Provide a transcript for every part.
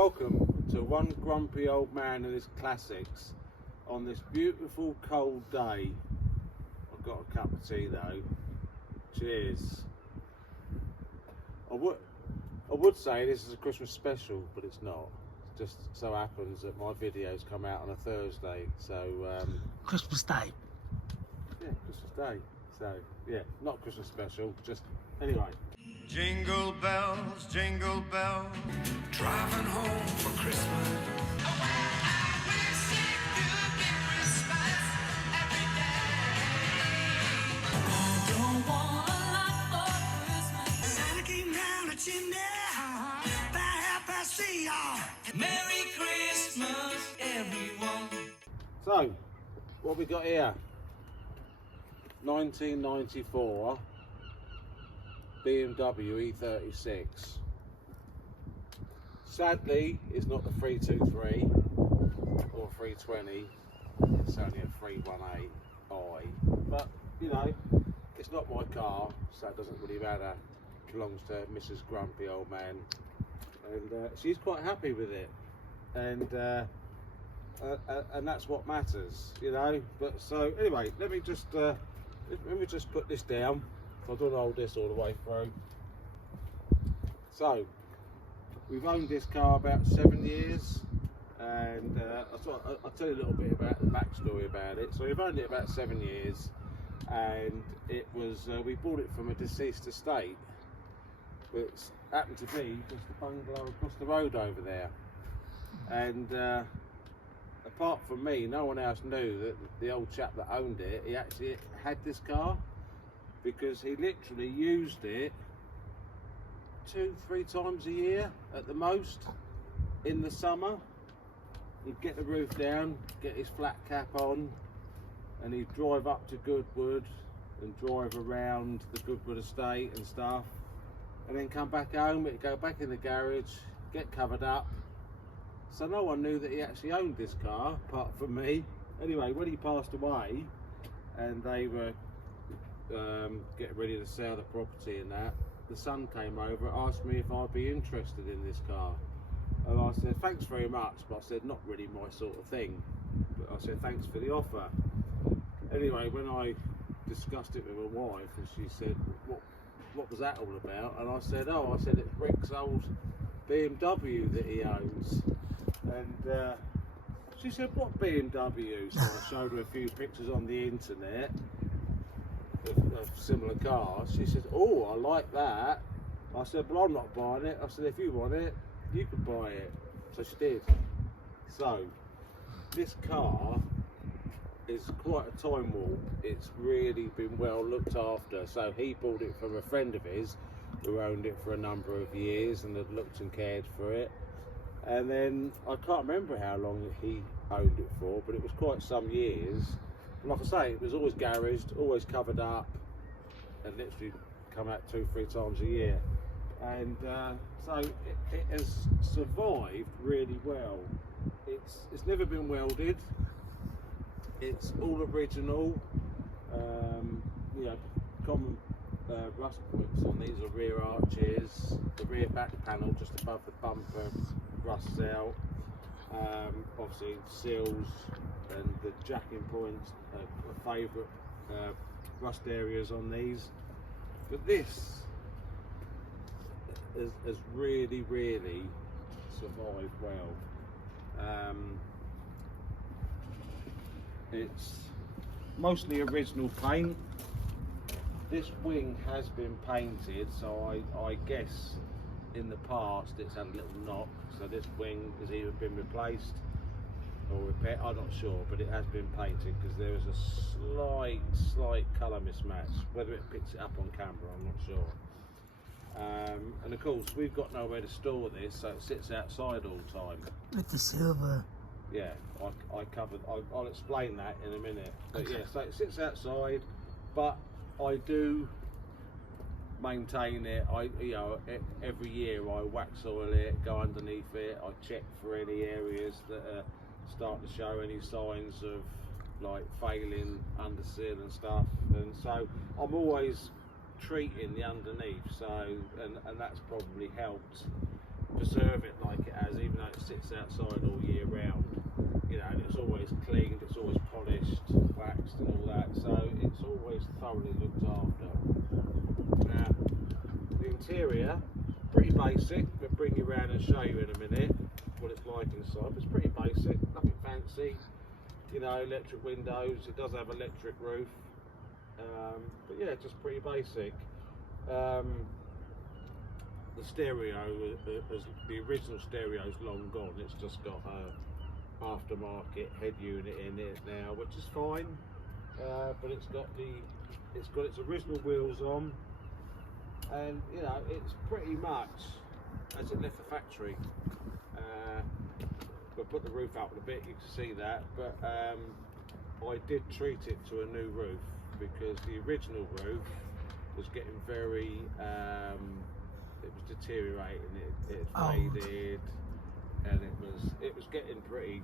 Welcome to one grumpy old man and his classics on this beautiful cold day. I've got a cup of tea though. Cheers. I would say this is a Christmas special, but it's not. It just so happens that my videos come out on a Thursday, so Christmas Day. yeah, Christmas Day. So yeah, not Christmas special. Just anyway. Jingle bells, driving home for Christmas. Merry Christmas, everyone. So, what we got here? 1994 BMW E36. Sadly, it's not the 323 or 320. It's only a 318i. But you know, it's not my car, so it doesn't really matter. It belongs to Mrs. Grumpy Old Man, and she's quite happy with it. And that's what matters, you know. But so anyway, let me just put this down. I don't hold this all the way through. So we've owned this car about 7 years, and I'll tell you a little bit about the backstory about it. So we've owned it about 7 years, and it was we bought it from a deceased estate, which happened to be just the bungalow across the road over there. And apart from me, no one else knew that the old chap that owned it, he actually had this car, because he literally used it 2-3 times a year at the most. In the summer, he'd get the roof down, get his flat cap on, and he'd drive up to Goodwood and drive around the Goodwood estate and stuff, and then come back home. It'd go back in the garage, get covered up. So no one knew that he actually owned this car, apart from me. Anyway, when he passed away and they were getting ready to sell the property and that, the son came over and asked me if I'd be interested in this car. And I said, thanks very much, but I said, not really my sort of thing. But I said, thanks for the offer. Anyway, when I discussed it with my wife, and she said, what was that all about? And I said, it's Rick's old BMW that he owns. And she said, what BMW? So I showed her a few pictures on the internet of similar cars. She said, oh, I like that. I said, but I'm not buying it. I said, if you want it, you can buy it. So she did. So this car is quite a time warp. It's really been well looked after. So he bought it from a friend of his who owned it for a number of years and had looked and cared for it. And then I can't remember how long he owned it for, but it was quite some years. Like I say, it was always garaged, always covered up, and literally come out 2-3 times a year. And so it has survived really well. It's never been welded. It's all original. You know, common rust points on these are rear arches. The rear back panel just above the bumper rusts out. Obviously seals and the jacking points are favourite rust areas on these, but this has really survived well. It's mostly original paint. This wing has been painted, so I guess in the past it's had a little knock, so this wing has either been replaced or repaired, I'm not sure, but it has been painted, because there is a slight colour mismatch. Whether it picks it up on camera, I'm not sure. And of course we've got nowhere to store this, so it sits outside all the time. With the silver. Yeah, I'll explain that in a minute. But okay. Yeah, so it sits outside, but I do maintain it. Every year I wax oil it, go underneath it, I check for any areas that are starting to show any signs of like failing under seal and stuff, and so I'm always treating the underneath, so and that's probably helped preserve it like it has, even though it sits outside all year round. You know, and it's always cleaned, it's always polished, waxed and all that, so it's always thoroughly looked after. Now, the interior, pretty basic. We'll bring you around and show you in a minute what it's like inside. It's pretty basic, nothing fancy. You know, electric windows, it does have electric roof, but yeah, just pretty basic. The stereo, the original stereo is long gone. It's just got a aftermarket head unit in it now, which is fine. But it's got its original wheels on, and you know, it's pretty much as it left the factory. But put the roof up a bit, you can see that. But I did treat it to a new roof because the original roof was getting very it was deteriorating, it faded, and it was getting pretty,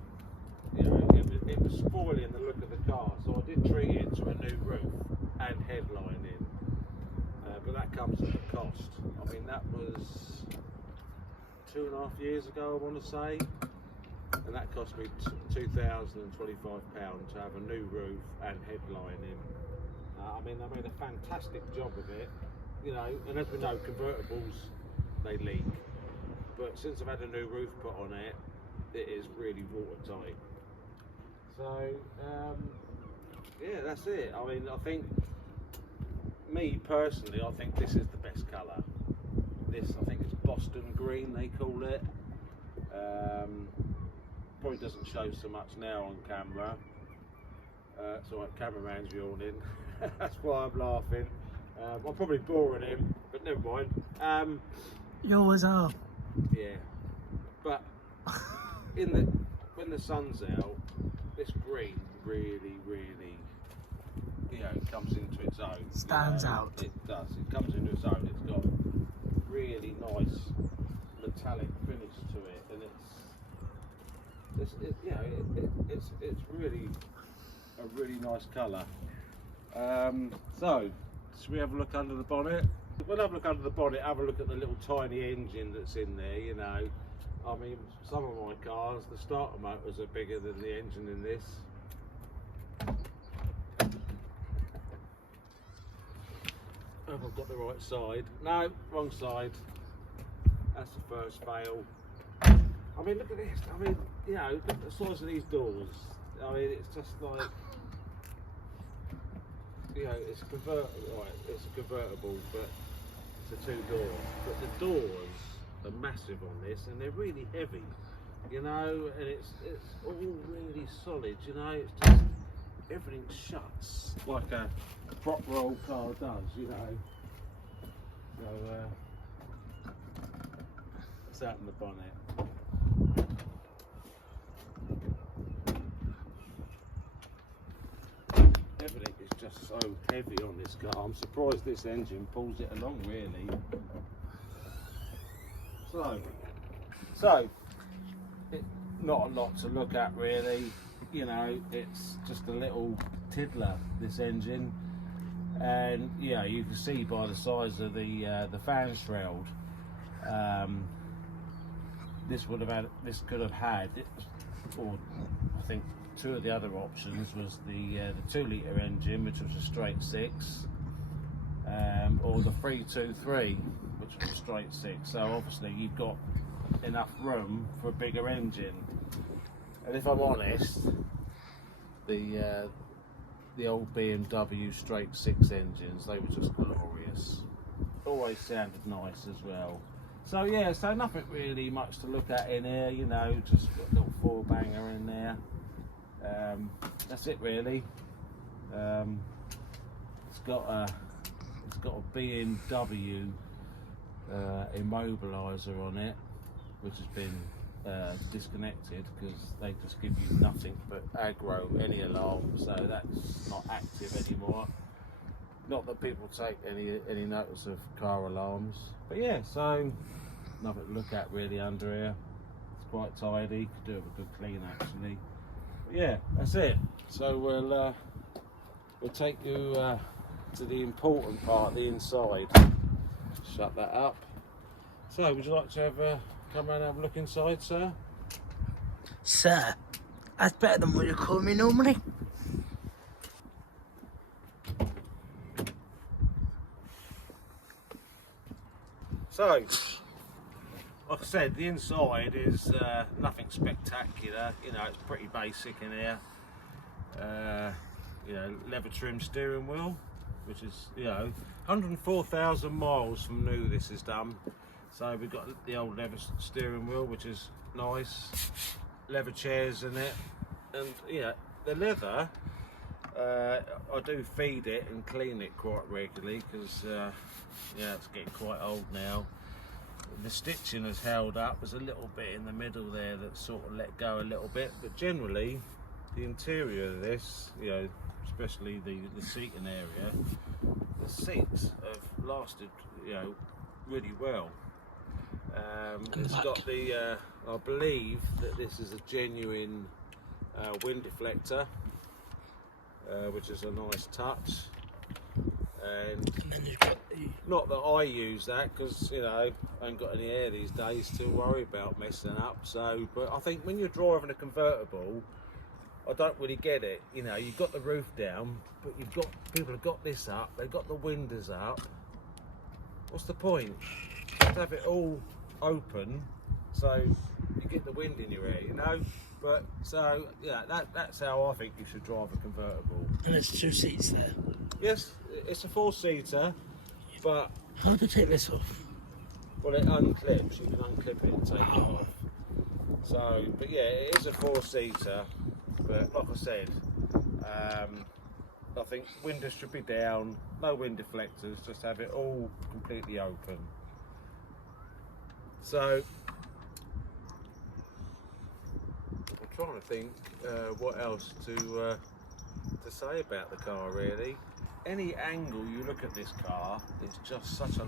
you know, it was spoiling the look of the car. So I did treat it to a new roof and headlining, but that comes at a cost. I mean, that was 2.5 years ago, I want to say, and that cost me £2,025 to have a new roof and headlining. I mean, they made a fantastic job of it. You know, and as we know, convertibles, they leak, but since I've had a new roof put on it, it is really watertight. So yeah, that's it. I mean, I think, me personally, I think this is the best colour. This, I think it's Boston green, they call it. Probably doesn't show so much now on camera. So like, cameraman's yawning. That's why I'm laughing. I'm probably boring him, but never mind. You always are. Yeah, but when the sun's out, this green really, you know, comes into its own. Stands you know, out. It does. It comes into its own. It's got really nice metallic finish to it, and it's really a really nice colour. So, should we have a look under the bonnet? We'll have a look under the bonnet, have a look at the little tiny engine that's in there, you know. I mean, some of my cars, the starter motors are bigger than the engine in this. Hope I've got the right side. No, wrong side. That's the first fail. I mean, look at this. I mean, you know, look at the size of these doors. I mean, it's just like, you know, it's convertible, right? It's a convertible, but it's a two-door. But the doors are massive on this, and they're really heavy, you know. And it's all really solid, you know. It's just everything shuts like a proper old car does, you know. So it's out in the bonnet. Everything is just so heavy on this car. I'm surprised this engine pulls it along, really. So not a lot to look at, really. You know, it's just a little tiddler, this engine, and yeah, you can see by the size of the fan shroud. This could have had, or I think two of the other options was the 2-litre engine, which was a straight 6, or the 323, which was a straight 6. So obviously you've got enough room for a bigger engine. And if I'm honest, the old BMW straight 6 engines, they were just glorious. Always sounded nice as well. So yeah, so nothing really much to look at in here, you know, just got a little 4-banger in there. That's it really. It's got a BMW immobiliser on it, which has been disconnected because they just give you nothing but aggro any alarm, so that's not active anymore. Not that people take any notice of car alarms, but yeah, so nothing to look at really under here. It's quite tidy, could do with a good clean actually. But yeah, that's it. So we'll take you to the important part, the inside. Shut that up. So would you like to have a come round and have a look inside, sir? Sir, that's better than what you call me normally. So, like I said, the inside is nothing spectacular. You know, it's pretty basic in here. You know, leather trim steering wheel, which is, you know, 104,000 miles from new this is done. So we've got the old leather steering wheel, which is nice. Leather chairs in it, and you know, the leather, I do feed it and clean it quite regularly because yeah, it's getting quite old now. The stitching has held up. There's a little bit in the middle there that sort of let go a little bit, but generally the interior of this, you know, especially the seating area, the seats have lasted, you know, really well. It's got the I believe that this is a genuine wind deflector, which is a nice touch. And then you've got the... Not that I use that because, you know, I ain't got any air these days to worry about messing up. So, but I think when you're driving a convertible, I don't really get it. You know, you've got the roof down, but you've got people have got this up. They've got the windows up. What's the point? Just have it all open so you get the wind in your ear, you know. But so yeah, that's how I think you should drive a convertible. And there's 2 seats there. Yes, it's a 4-seater, but How do you take this off? well, it unclips. You can unclip it and take it off. So, but yeah, it is a 4-seater. But like I said, I think windows should be down, no wind deflectors, just have it all completely open. So, I'm trying to think what else to say about the car really. Any angle you look at this car, it's just such a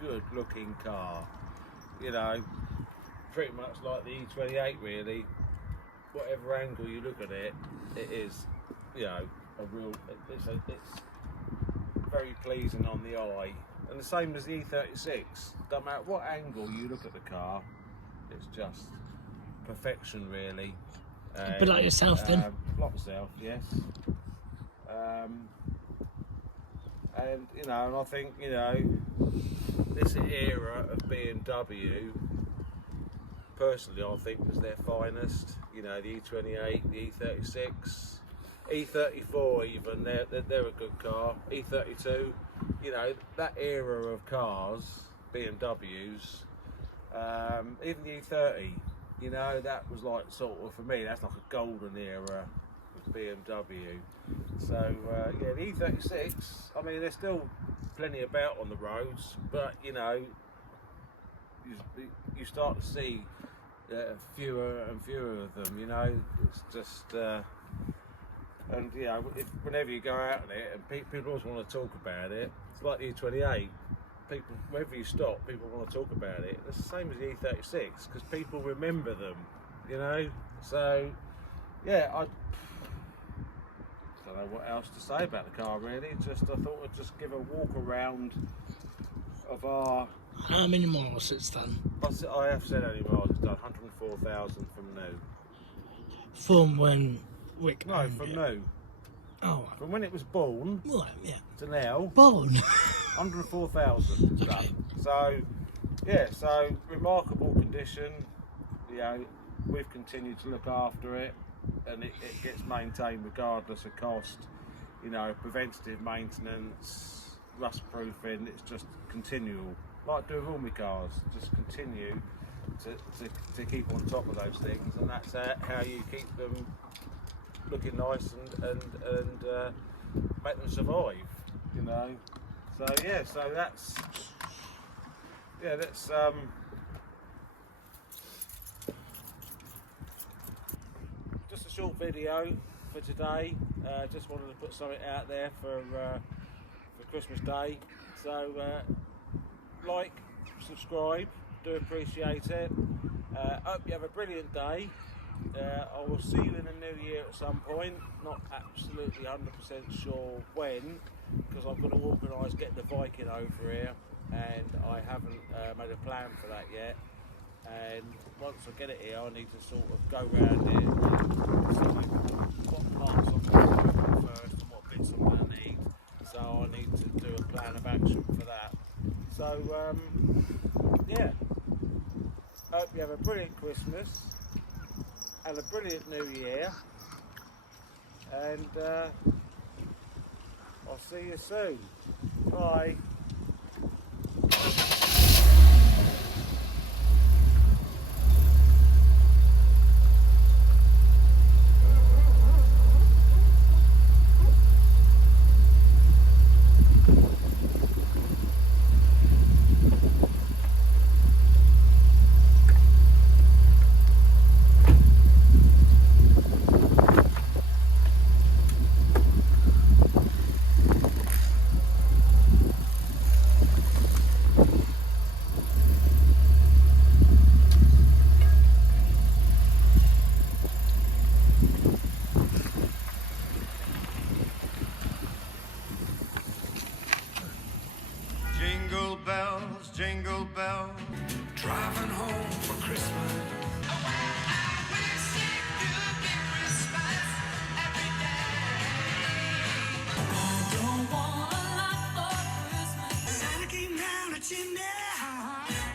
good looking car. You know, pretty much like the E38 really. Whatever angle you look at it, it is, you know, it's very pleasing on the eye. And the same as the E36. Don't matter what angle you look at the car, it's just perfection really. But like yourself then? Like myself, yes. And you know, and I think, you know, this era of BMW, personally, I think was their finest. You know, the E28, the E36, E34 even, they're a good car. E32, you know, that era of cars, BMWs, even the E30, you know, that was like sort of, for me, that's like a golden era with BMW. So, yeah, the E36, I mean, there's still plenty about on the roads, but, you know, you start to see fewer and fewer of them, you know. It's just, and you know, whenever you go out in it, and people always want to talk about it. It's like the E28. People, wherever you stop, people want to talk about it. It's the same as the E36 because people remember them, you know. So, yeah, I don't know what else to say about the car really. Just I thought I'd just give a walk around of our. How many miles it's done? I have said only miles. It's done 104,000 from new. From when Wick No, owned from it. new. Oh, From when it was born right, yeah. to now, Born. 104,000 it's done. So, yeah, so remarkable condition. You know, we've continued to look after it, and it gets maintained regardless of cost. You know, preventative maintenance, rust proofing. It's just continual. Like doing all my cars, just continue to keep on top of those things, and that's how you keep them looking nice and make them survive, you know. So yeah, so that's just a short video for today. Just wanted to put something out there for Christmas Day. So like, subscribe, do appreciate it. Hope you have a brilliant day. I will see you in the new year at some point, not absolutely 100% sure when, because I've got to organise getting the Viking over here, and I haven't made a plan for that yet. and once I get it here I need to sort of go round it and see what parts I'm going to work on first and what bits I'm going to need. So I need to do a plan of action for that. So yeah, hope you have a brilliant Christmas and a brilliant New Year, and I'll see you soon. Bye. Jingle bells, jingle bells, driving home for Christmas. Santa came down the chimney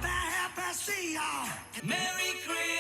by 3:30. Merry Christmas.